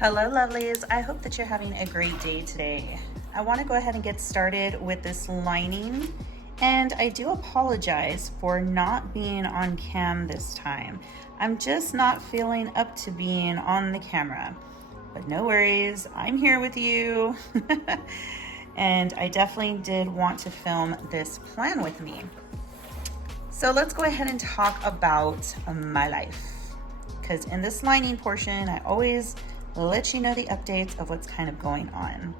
Hello lovelies, I hope that you're having a great day today. I want to go ahead and get started with this lining, and I do apologize for not being on cam this time. I'm just not feeling up to being on the camera, but no worries, I'm here with you. And I definitely did want to film this plan with me. So let's go ahead and talk about my life, because in this lining portion, I always let you know the updates of what's kind of going on.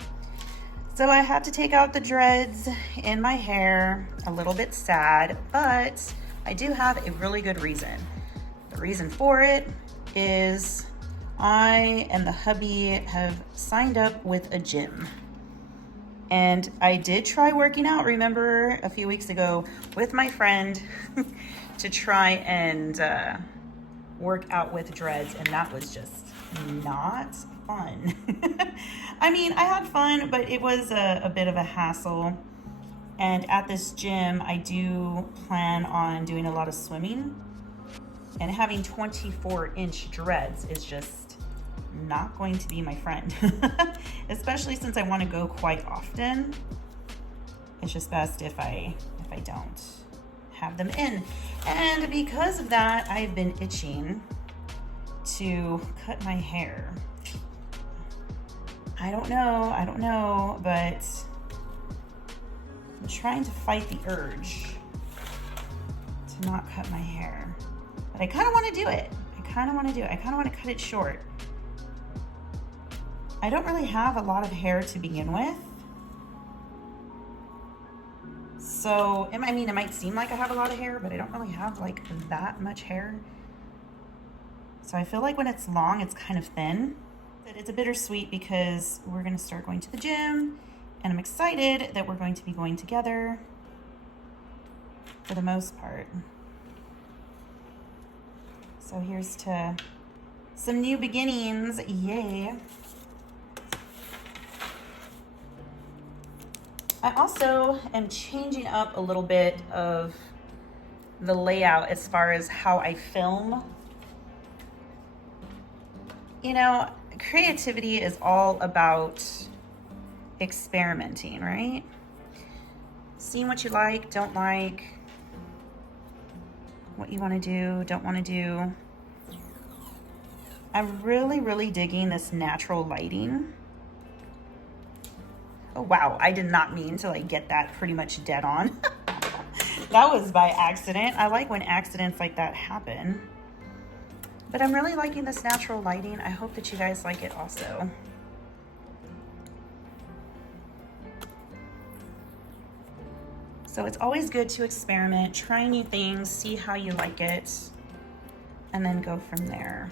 So I had to take out the dreads in my hair, a little bit sad, but I do have a really good reason. The reason for it is I and the hubby have signed up with a gym. And I did try working out, remember a few weeks ago with my friend to try and work out with dreads, and that was just not fun. I mean, I had fun, but it was a bit of a hassle. And at this gym, I do plan on doing a lot of swimming, and having 24-inch dreads is just not going to be my friend, especially since I want to go quite often. It's just best if I don't have them in. And because of that, I've been itching to cut my hair. I don't know, but I'm trying to fight the urge to not cut my hair. But I kind of want to do it. I kind of want to cut it short. I don't really have a lot of hair to begin with. So, I mean, it might seem like I have a lot of hair, but I don't really have like that much hair. So I feel like when it's long, it's kind of thin. But it's a bittersweet because we're gonna start going to the gym, and I'm excited that we're going to be going together for the most part. So here's to some new beginnings, yay. I also am changing up a little bit of the layout as far as how I film. You know, creativity is all about experimenting, right? Seeing what you like, don't like, what you want to do, don't want to do. I'm really digging this natural lighting. Oh wow, I did not mean to like get that pretty much dead on. That was by accident. I like when accidents like that happen. But I'm really liking this natural lighting. I hope that you guys like it also. So it's always good to experiment, try new things, see how you like it, and then go from there.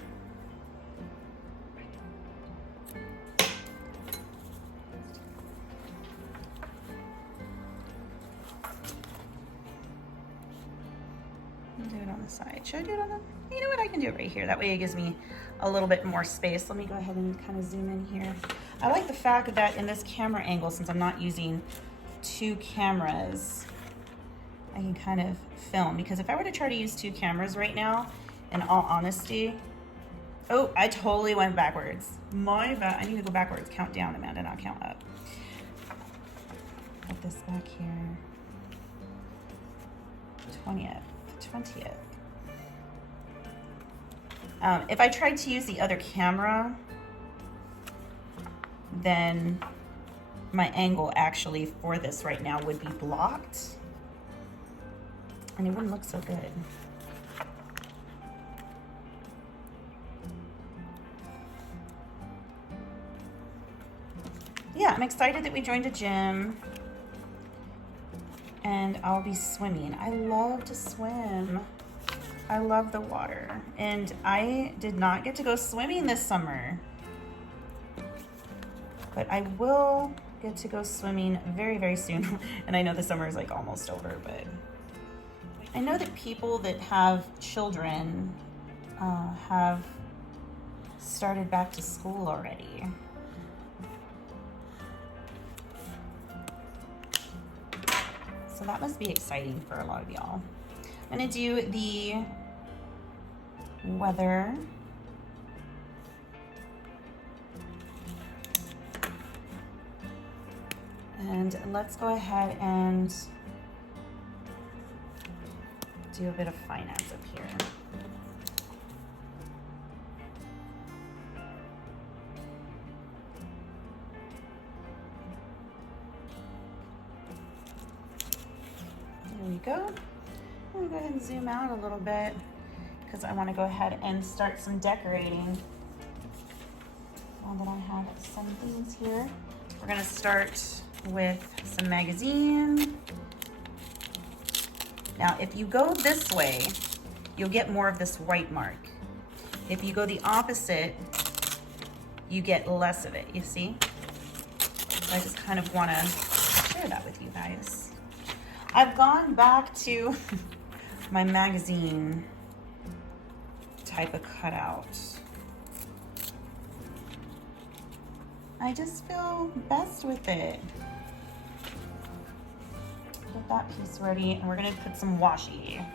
Do it on the side. Should I do it on the, you know what, I can do it right here. That way it gives me a little bit more space. Let me go ahead and kind of zoom in here. I like the fact that in this camera angle, since I'm not using two cameras, I can kind of film, because if I were to try to use two cameras right now, in all honesty, oh, I totally went backwards. My bad, I need to go backwards. Count down, Amanda, not count up. Put this back here. 20th. If I tried to use the other camera, then my angle actually for this right now would be blocked, and it wouldn't look so good. Yeah, I'm excited that we joined a gym. And I'll be swimming. I love to swim. I love the water. And I did not get to go swimming this summer. But I will get to go swimming very soon. And I know the summer is like almost over, but I know that people that have children have started back to school already. So that must be exciting for a lot of y'all. I'm gonna do the weather And let's go ahead and do a bit of finance up here. There we go. I'm gonna go ahead and zoom out a little bit because I want to go ahead and start some decorating. Now that I have some things here, we're gonna start with some magazine. Now, if you go this way, you'll get more of this white mark. If you go the opposite, you get less of it, you see? So I just kind of want to share that with you guys. I've gone back to my magazine type of cutout. I just feel best with it. Get that piece ready, and we're gonna put some washi.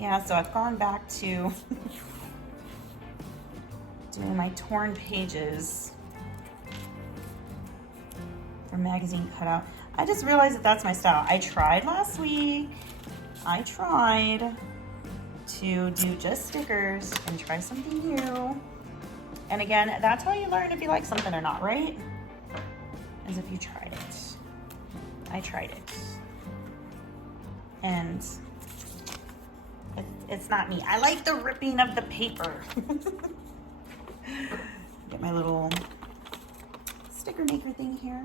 Yeah, so I've gone back to doing my torn pages for magazine cutout. I just realized that that's my style. I tried last week. I tried to do just stickers and try something new. And again, that's how you learn if you like something or not, right? As if you tried it. I tried it. And it's not me. I like the ripping of the paper. Get my little sticker maker thing here.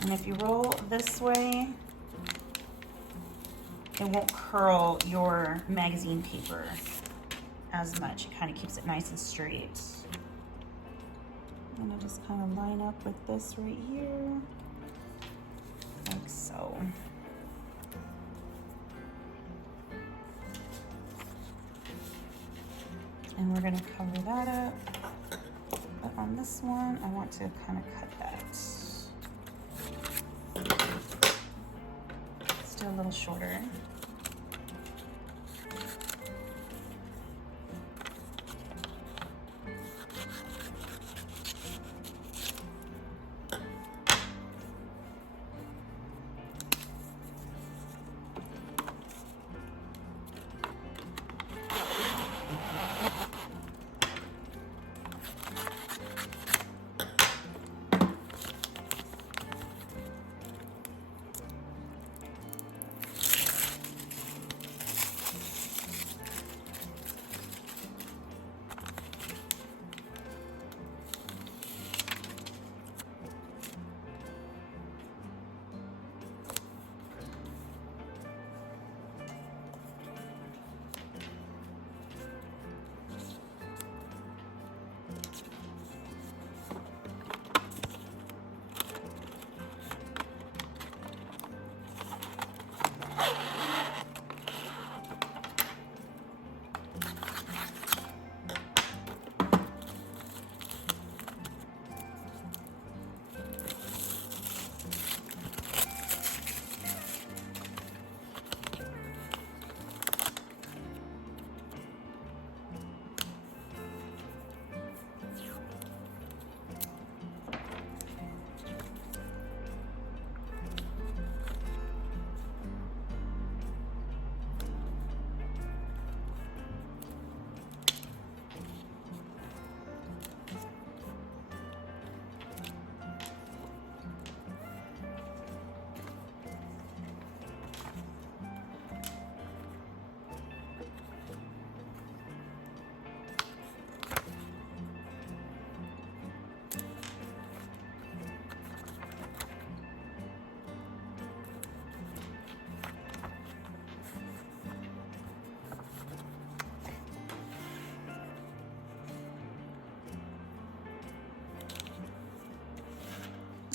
And if you roll this way, it won't curl your magazine paper as much. It kind of keeps it nice and straight. I'm gonna just kind of line up with this right here, like so. And we're gonna cover that up. But on this one, I want to kind of cut that. Let's do a little shorter.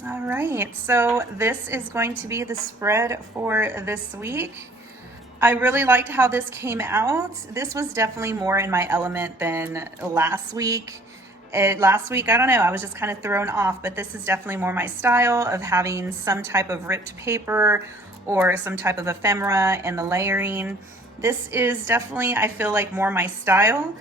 All right, so this is going to be the spread for this week. I really liked how this came out. This was definitely more in my element than last week. Last week, I don't know, I was just kind of thrown off, but this is definitely more my style of having some type of ripped paper or some type of ephemera and the layering. This is definitely, I feel like, more my style.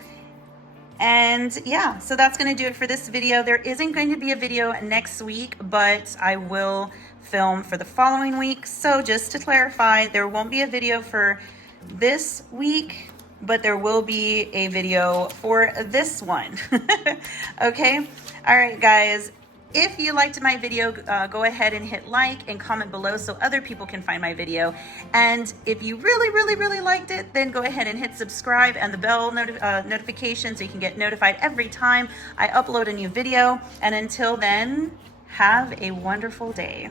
And yeah, so that's going to do it for this video. There isn't going to be a video next week, but I will film for the following week. So just to clarify, there won't be a video for this week, but there will be a video for this one. Okay. All right, guys. If you liked my video, go ahead and hit like and comment below so other people can find my video. And if you really liked it, then go ahead and hit subscribe and the bell notification so you can get notified every time I upload a new video. And until then, have a wonderful day.